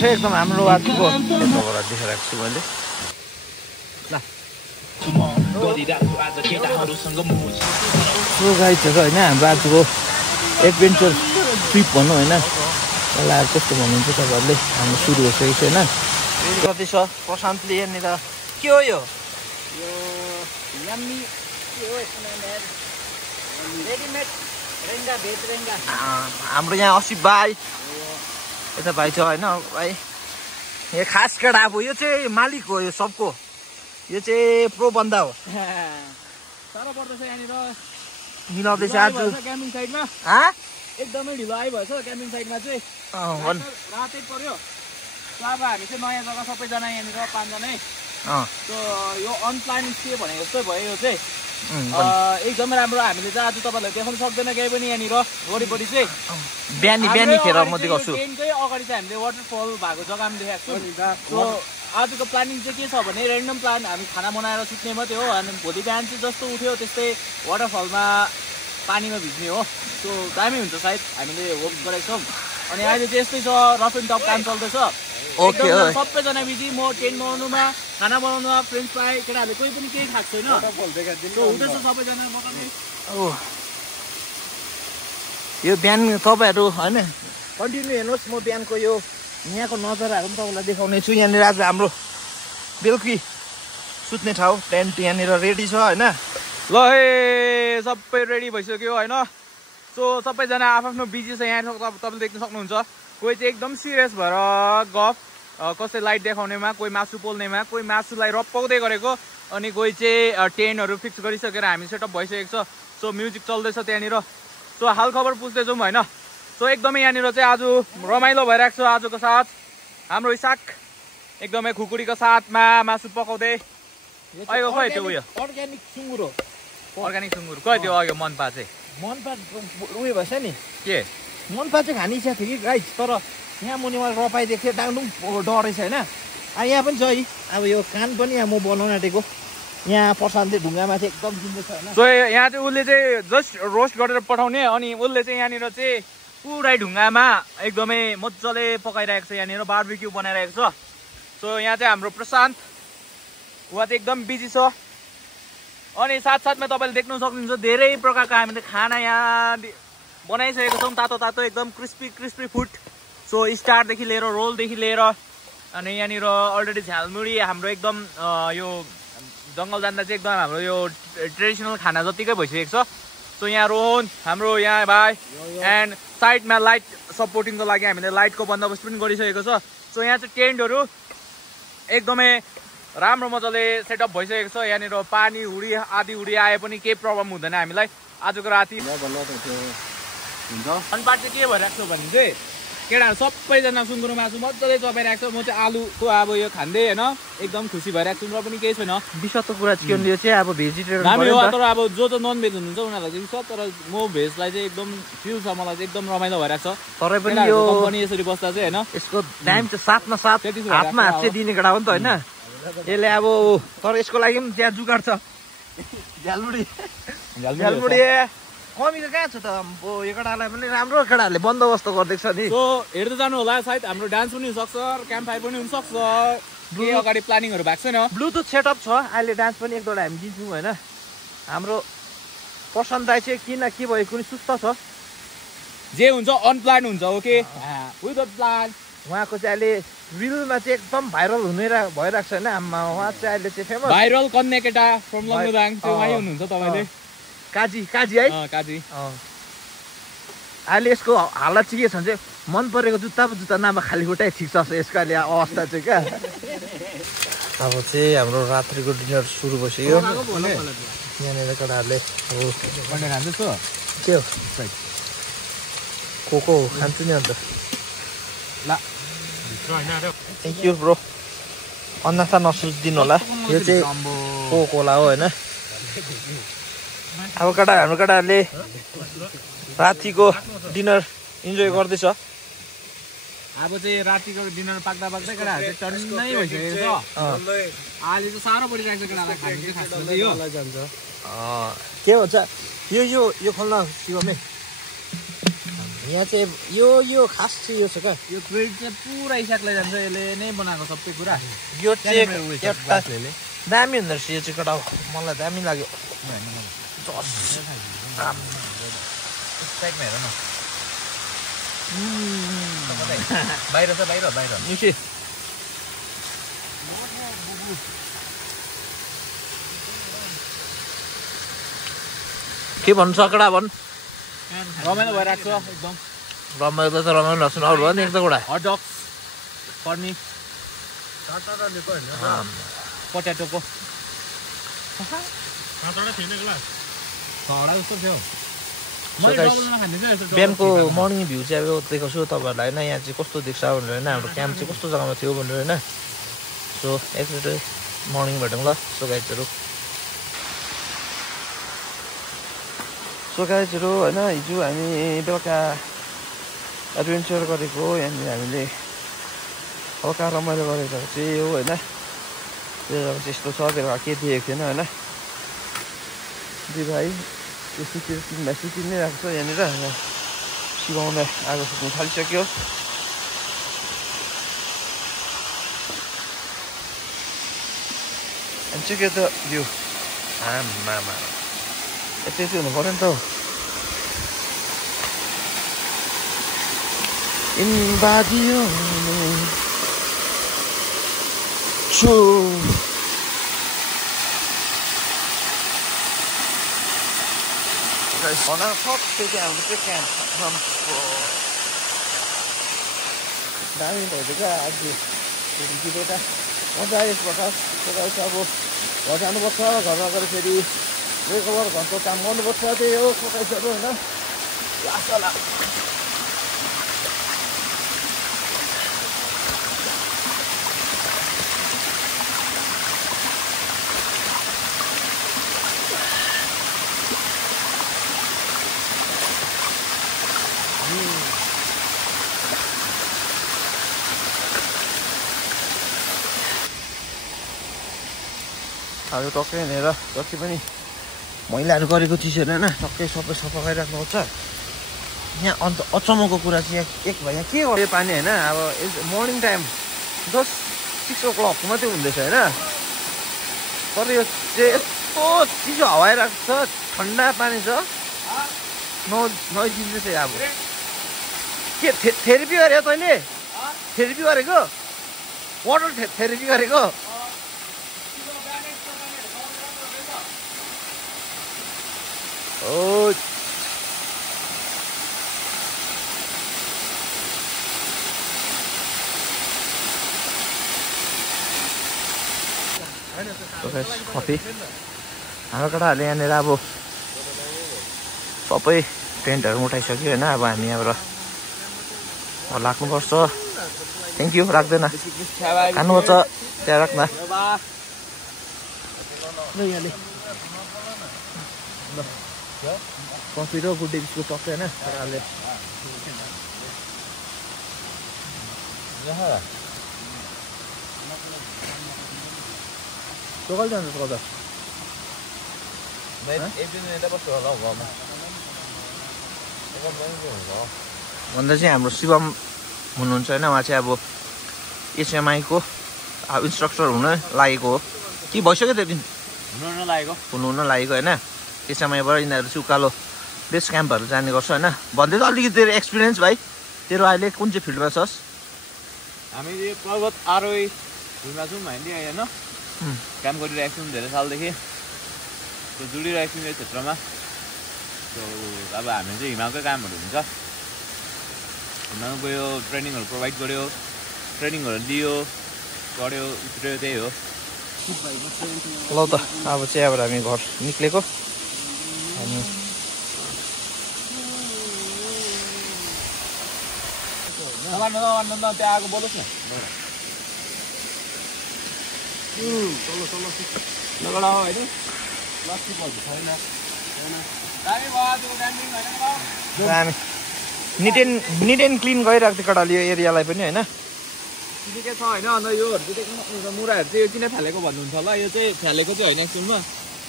मिठो एकदम हाम्रो आजको तपाईँलाई देखाइरहेको छु मैले ल सो गाइजहरू होइन हाम्रो आजको एडभेन्चर ट्रिप भनौँ होइन त्यसलाई कस्तो भन्नुहुन्छ तपाईँहरूले हाम्रो सुरु भइसकेको छ होइन कति छ प्रशान्तले यहाँनिर के हो यो हाम्रो यहाँ असिफ भाइ यता भाइ छ होइन भाइ यो खास केटा अब यो चाहिँ मालिक हो यो सबको यो चाहिँ प्रो बन्दा हो मिलाउँदैछ आज क्याम्पिङ साइडमा एकदमै ढिलो आइभएछ क्याम्पिङ साइडमा चाहिँ रातै पर्यो अब हामी चाहिँ नयाँ जग्गा सबैजना यहाँनिर 5 जनै यो अनप्लानिङ स्टे भनेको जस्तै भयो यो चाहिँ एकदमै राम्रो हामीले चाहिँ आज तपाईँलाई देखाउन सक्दैन केही पनि यहाँनिर वरिपरि चाहिँ बिहानी खेर म देखाउँछु ट्रेनकै अगाडि चाहिँ हामीले वाटरफल भएको जग्गामा देखाएको छु आजको प्लानिङ चाहिँ के छ भने रेन्डम प्लान हामी खाना बनाएर सुत्ने मात्रै हो अनि भोलि बिहान चाहिँ जस्तो उठ्यो त्यस्तै वाटरफलमा पानीमा भिज्ने हो सो दामी हुन्छ सायद हामीले होप गरेको छौँ अनि अहिले चाहिँ यस्तै छ रफ एन्ड टप काम चल्दैछ सबैजना बिजी म टेन्ट बनाउनुमा खाना बनाउनुमा फ्रेन्च फ्राई केटाहरूले कोही पनि केही खाएको छैन हुँदैछ सबैजना यो बिहान तपाईँहरू होइन कन्टिन्यू हेर्नुहोस् म बिहानको यो यहाँको नजाराहरू पनि तपाईँलाई देखाउने छु यहाँनिर आज हाम्रो बेलुकी सुत्ने ठाउँ टेन्ट यहाँनिर रेडी छ होइन ल हे सबै रेडी भइसक्यो होइन सो सबैजना आफ्नो बिजी छ यहाँ तपाईँले देख्न सक्नुहुन्छ कोही चाहिँ एकदम सिरियस भएर गफ कसै लाइट देखाउनेमा कोही मासु पोल्नेमा कोही मासुलाई रप्पाउँदै गरेको अनि कोही चाहिँ टेन्टहरू फिक्स गरिसकेर हामी सेटअप भइसकेको छ सो म्युजिक चल्दैछ त्यहाँनिर सो हाल खबर पुछ्दै जाउँ होइन सो एकदमै यहाँनिर चाहिँ आज रमाइलो भइरहेको छ आजको साथ हाम्रो इसाक एकदमै खुकुरीको साथमा मासु पकाउँदै अहिलेको खै त्यो उयो अर्ग्यानिक सुँगुर खै त्यो अघि मनपा चाहिँ मनपा उयो भएछ नि के मनपा चाहिँ खाने इच्छा थियो कि गाइज तर यहाँ मुनि मलाई रपाइदिएको थियो डाङडुङ डरेछ होइन यहाँ पनि छ है अब यो कान पनि यहाँ म बनाउन आँटेको यहाँ प्रशान्तले ढुङ्गामाथि एकदम दिँदैछ होइन सो यहाँ चाहिँ उसले चाहिँ जस्ट रोस्ट गरेर पठाउने अनि उसले चाहिँ यहाँनिर चाहिँ पुरै ढुङ्गामा एकदमै मजाले पकाइरहेको छ यहाँनिर बार्बिक्यू बनाइरहेको छ सो यहाँ चाहिँ हाम्रो प्रशान्त उहाँ चाहिँ एकदम बिजी छ अनि साथसाथमा तपाईँले देख्न सक्नुहुन्छ धेरै प्रकारको हामीले खाना यहाँ बनाइसकेको छौँ तातो तातो एकदम क्रिस्पी फुड सो स्टारदेखि लिएर रोलदेखि लिएर अनि यहाँनिर अलरेडी झालमुरी हाम्रो एकदम यो जङ्गल जाँदा चाहिँ एकदम हाम्रो यो ट्रेडिसनल खाना जतिकै भइसकेको छ सो यहाँ रोहन हाम्रो यहाँ भाइ एन्ड साइडमा लाइट सपोर्टिङको लागि हामीले लाइटको बन्दोबस्त पनि गरिसकेको छ सो यहाँ चाहिँ टेन्टहरू एकदमै राम्रो मजाले सेटअप भइसकेको छ यहाँनिर पानी हुडी आधी हुडी आए पनि केही प्रब्लम हुँदैन हामीलाई आजको राति अनि पार्ट चाहिँ के भइरहेको छ भने चाहिँ केटाहरू सबैजना सुँगुरको मासु मजाले चपाइरहेको छ म चाहिँ आलुको अब यो खाँदै होइन एकदम खुसी भइरहेको छु र पनि केही छैन विश्वको कुरा चाहिँ के यो चाहिँ अब भेजिटेरियन हामी हो तर अब जो त नन भेज हुनुहुन्छ उनीहरूलाई चाहिँ विश्व तर म भेजलाई चाहिँ एकदम फिल छ मलाई चाहिँ एकदम रमाइलो भइरहेको छ तरै पनि यो कम्पनी यसरी बस्दा चाहिँ होइन यसको दाम चाहिँ साथमा साथ हातमा हात चाहिँ दिने केटा हो नि त होइन यसले अब तर यसको लागि पनि त्यहाँ जुगाड छ झ्यालमुडी कमी त कहाँ छ त यो केटालाई पनि राम्रो केटाहरूले बन्दोबस्त गरिदिएको छ नि सो हेर्दै जानु होला सायद हाम्रो डान्स पनि हुनसक्छ क्याम्प फायर पनि हुनसक्छ केही अगाडि प्लानिङहरू भएको छैन ब्लुटुथ सेटअप छ अहिले डान्स पनि एक दुईवटा हामी दिन्छौँ होइन हाम्रो प्रशान्त दाइ चाहिँ किन के भयो कुनै सुस्त छ जे हुन्छ अनप्लान हुन्छ ओके विदाउट प्लान उहाँको चाहिँ अहिले रिलमा चाहिँ एकदम भाइरल हुने भइरहेको छ होइन उहाँ चाहिँ अहिले चाहिँ फेमस भाइरल कन्या केटा फ्रम लङ्गुदाङ चाहिँ उहाँ हुनुहुन्छ तपाईँले काजी है काजी अहिले यसको हालत चाहिँ के छ भने चाहिँ मन परेको जुत्ता नाममा खाली खुट्टै ठिक छ यसको अहिले अवस्था चाहिँ क्या अब चाहिँ हाम्रो रात्रिको डिनर सुरु भइसक्यो यहाँनिर केटाहरूले के हो कोको खान्छु नि अन्त ल थ्याङ्क यू ब्रो अन्नाथा नसुचिदिनु होला यो चाहिँ कोकोला हो होइन अब हाम्रो केटाहरूले रातिको डिनर इन्जोय गर्दैछ अब चाहिँ रातिको डिनर पाक्दा केटाहरू चाहिँ टन्नै भइसकेको छ अहिले चाहिँ साह्रो परिरहेको छ केटालाई खानु के भन्छ यो खोल्न शिवमै यहाँ चाहिँ यो खास चाहिँ यो छ क्या यो क्रेडिट चाहिँ पुरा इसाकलाई जान्छ यसले नै बनाएको सबै कुरा यो चाहिँ एउटा दामी हुँदो रहेछ यो चाहिँ केटा मलाई दामी लाग्यो हेर न बाहिर छ बाहिर निकै के भन्नु सकडा भन् रमाइलो भइरहेको छ एकदम रमाइलो त रमाइलो लाग्छ अरू भयो नि एक दुईवटा हट डग्स पर्नी पट्याटोको बिहानको मर्निङ भ्यू चाहिँ अब देखाउँछु तपाईँहरूलाई होइन यहाँ चाहिँ कस्तो देख्छ भनेर होइन हाम्रो क्याम्प चाहिँ कस्तो जग्गामा थियो भनेर होइन सो एकचोटि मर्निङ भेटौँ ल सो गाइजहरू होइन हिजो हामी बेलुका एडभेन्चर गरेको यहाँनिर हामीले हल्का रमाइलो गरेको चाहिँ हो होइन त्यो जग्गा चाहिँ यस्तो छ बेलुका के देखेको थिएन होइन दुई भाइ त्यो तिन भाइ सुति नै राख्छ यहाँनिर सिकाउँदा आगो सुत्नु थालिसक्यो अनि चाहिँ के त भ्यू आमामा यति हुनु पऱ्यो नि त Invadio छु on our top down the camp दामी भयो क्या आज बेटा मजा आयो एकपल्ट अब घर जानुपर्छ घरमा गएर फेरि रेगुलर घरको काम गर्नुपर्छ त्यही हो सोकाइसक्यो होइन लाग्छ होला आज टक्कै हिँडेर जति पनि मैलाहरू गरेको चिजहरू होइन टक्कै सबै सफा गरिराख्नुपर्छ यहाँ अन्त अचम्मको कुरा चाहिँ यहाँ एक भाइ यहाँ के गर्यो पानी होइन अब मर्निङ टाइम जस्ट 6 o'clock मात्रै हुँदैछ होइन तर यो चाहिँ यस्तो चिसो हावा आइरहेको छ ठन्डा पानी छ नदिँदैछ अब के थेरेपी गरे तैँले थेरेपी गरेको वाटर थेरेपी गरेको ओ कफी हाम्रो केटाहरूले यहाँनिर अब सबै टेन्टहरू उठाइसक्यो होइन अब हामी यहाँबाट लाग्नुपर्छ थ्याङ्क यू राख्दैन खानुपर्छ त्यहाँ राख्न कफी र गुड डे बिस्कुट टक्कै होइन केटाहरूले कहिले जान्छ कता भन्दा चाहिँ हाम्रो शिवम हुनुहुन्छ होइन उहाँ चाहिँ अब एचएमआईको अब इन्स्ट्रक्टर हुन लागेको हो कि भइसक्यो त्यो दिन हुनु लागेको होइन एचएमआईबाट यिनीहरू चाहिँ उकालो बेस क्याम्पहरू जाने गर्छ होइन भन्दै त अलिकति तेरो एक्सपिरियन्स भाइ तेरो अहिले कुन चाहिँ फिल्डमा छस् हामी पर्वत आरोही फिल्डमा छौँ हामीले होइन काम गरिरहेको छौँ धेरै सालदेखि त्यो जुडिरहेको छौँ यो क्षेत्रमा त्यो अब हामी चाहिँ हिमालकै कामहरू हुन्छ हिमाल गयो ट्रेनिङहरू प्रोभाइड गर्यो ट्रेनिङहरू दियो गऱ्यो उत्रियो त्यही हो ल त अब चाहिँ अब हामी घर निक्लेको अनि त्यहाँ आएको बोलोस् न निट एन्ड क्लिन गरिरहेको थियो केटाले यो एरियालाई पनि होइन ठिकै छ होइन अन्त योहरू चाहिँ मुराहरू चाहिँ यो किन फालेको भन्नुहुन्छ होला यो चाहिँ फालेको चाहिँ होइन एक्चुअलमा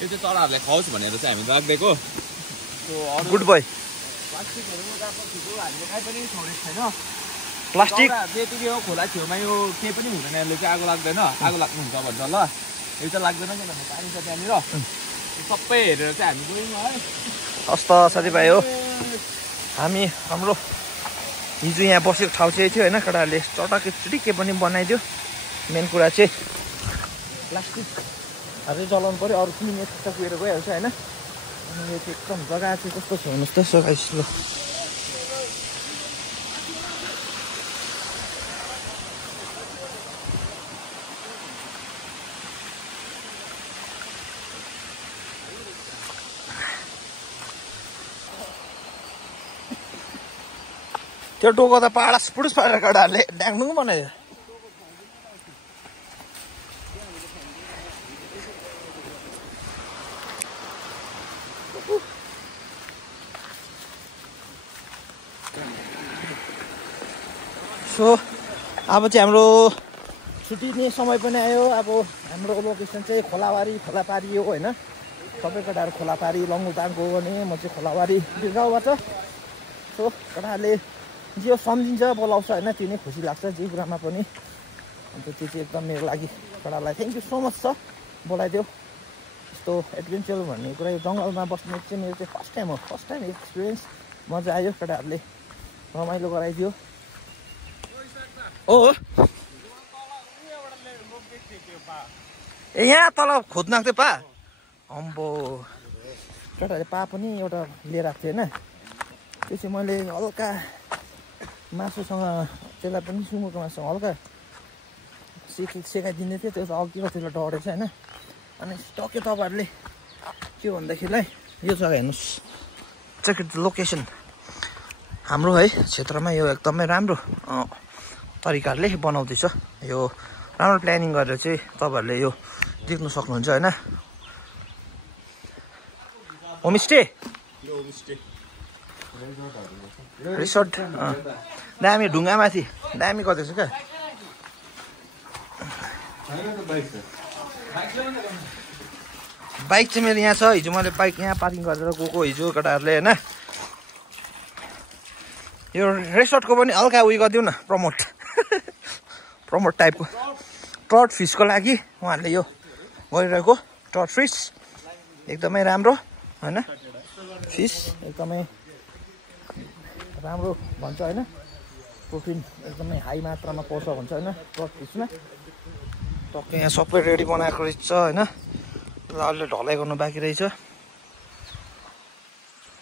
यो चाहिँ चराहरूलाई खाओस् भनेर चाहिँ हामी राखिदिएको गुड बोय प्लास्टिकहरू गएको थियो हामीले काहीँ पनि छोडेको छैन प्लास्टिक त्यतिकै हो खोला छेउमा यो केही पनि हुँदैन यसले चाहिँ आगो लाग्दैन आगो लाग्नुहुन्छ भन्छ ल यो चाहिँ लाग्दैन किनभने पानी छ त्यहाँनिर सबै हेरेर चाहिँ हामी गयौँ है हस्त साथीभाइ हो हाम्रो हिजो यहाँ बसेको ठाउँ चाहिँ थियो होइन केटाहरूले चटक्कै के पनि बनाइदियो मेन कुरा चाहिँ प्लास्टिकहरू जलाउनु पऱ्यो अरू कुनै यता कुएर गइहाल्छ होइन अनि यो चाहिँ एकदम जग्गा चाहिँ कस्तो छ भन्नुहोस् त गाइस ल त्यो टोको त पाडा पुडुस पारेर केटाहरूले ड्याङ्नु बनायो सो अब चाहिँ हाम्रो छुट्टिने समय पनि आयो अब हाम्रो लोकेसन चाहिँ खोलापारी हो होइन सबै केटाहरू खोलापारी लङ्गुटाङको हो भने म चाहिँ खोलाबारी बिरगाउँबाट सो केटाहरूले जे सम्झिन्छ बोलाउँछ होइन त्यो नै खुसी लाग्छ जे कुरामा पनि अन्त त्यो चाहिँ एकदम मेरो लागि केटालाई थ्याङ्क यू सो मच छ बोलाइदियो यस्तो एडभेन्चर भन्ने कुरा यो जङ्गलमा बस्ने चाहिँ मेरो चाहिँ फर्स्ट टाइम एक्सपिरियन्स मजा आयो केटाहरूले रमाइलो गराइदियो हो ए यहाँ तल खोज्न आएको थियो पा अम्बो केटाहरूले पा पनि एउटा लिएर आएको थियो होइन त्यो चाहिँ मैले हल्का मासुसँग त्यसलाई पनि सुँगुरको मासुसँग हल्का सेकाइदिँदै थियो त्यो चाहिँ अघि कतिलाई डढेछ होइन अनि टक्कै तपाईँहरूले के भन्दाखेरिलाई यो जग्गा हेर्नुहोस् चेक लोकेसन हाम्रो है क्षेत्रमा यो एकदमै राम्रो तरिकाले बनाउँदैछ यो राम्रो प्लानिङ गरेर चाहिँ तपाईँहरूले यो देख्न सक्नुहुन्छ होइन होमस्टे रिसोर्ट दामी ढुङ्गामाथि दामी गर्दैछ क्या बाइक चाहिँ मेरो यहाँ छ हिजो मैले बाइक यहाँ पार्किङ गरेर गएको हिजो केटाहरूले होइन यो रिसोर्टको पनि हल्का उयो गरिदिउँ न प्रमोट टाइपको ट्रट फिसको लागि उहाँहरूले यो गरिरहेको ट्रट फिस एकदमै राम्रो होइन फिस एकदमै राम्रो भन्छ होइन प्रोटिन एकदमै हाई मात्रामा पाउँछ भन्छ होइन ट्रट फिसमा टक्कै यहाँ सबै रेडी बनाएको रहेछ होइन अहिले ढलाइ गर्नु बाँकी रहेछ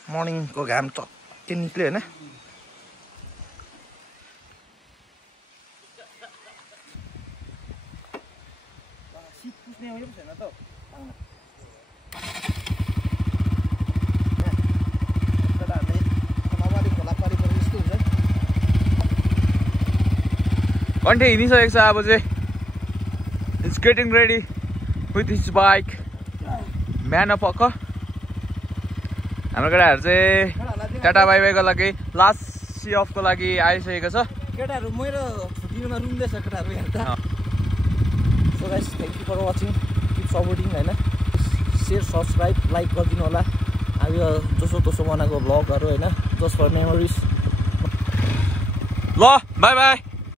मर्निङको घाम टक्कै निक्ल्यो होइन कन्टे हिँडिसकेको छ अब चाहिँ it's getting ready with his bike बिहान पक्क हाम्रो केटाहरू चाहिँ टाटा बाई बाईको लागि लास्ट सी अफको लागि आइसकेको छ केटाहरू मेरो छुट्टीमा रुँदैछ केटाहरू यहाँ so guys thank you for watching keep supporting होइन सेयर सब्सक्राइब लाइक गरिदिनु होला अब यो जसो बनाएको भ्लगहरू होइन जस्ट फर मेमोरिज ल बाई बाई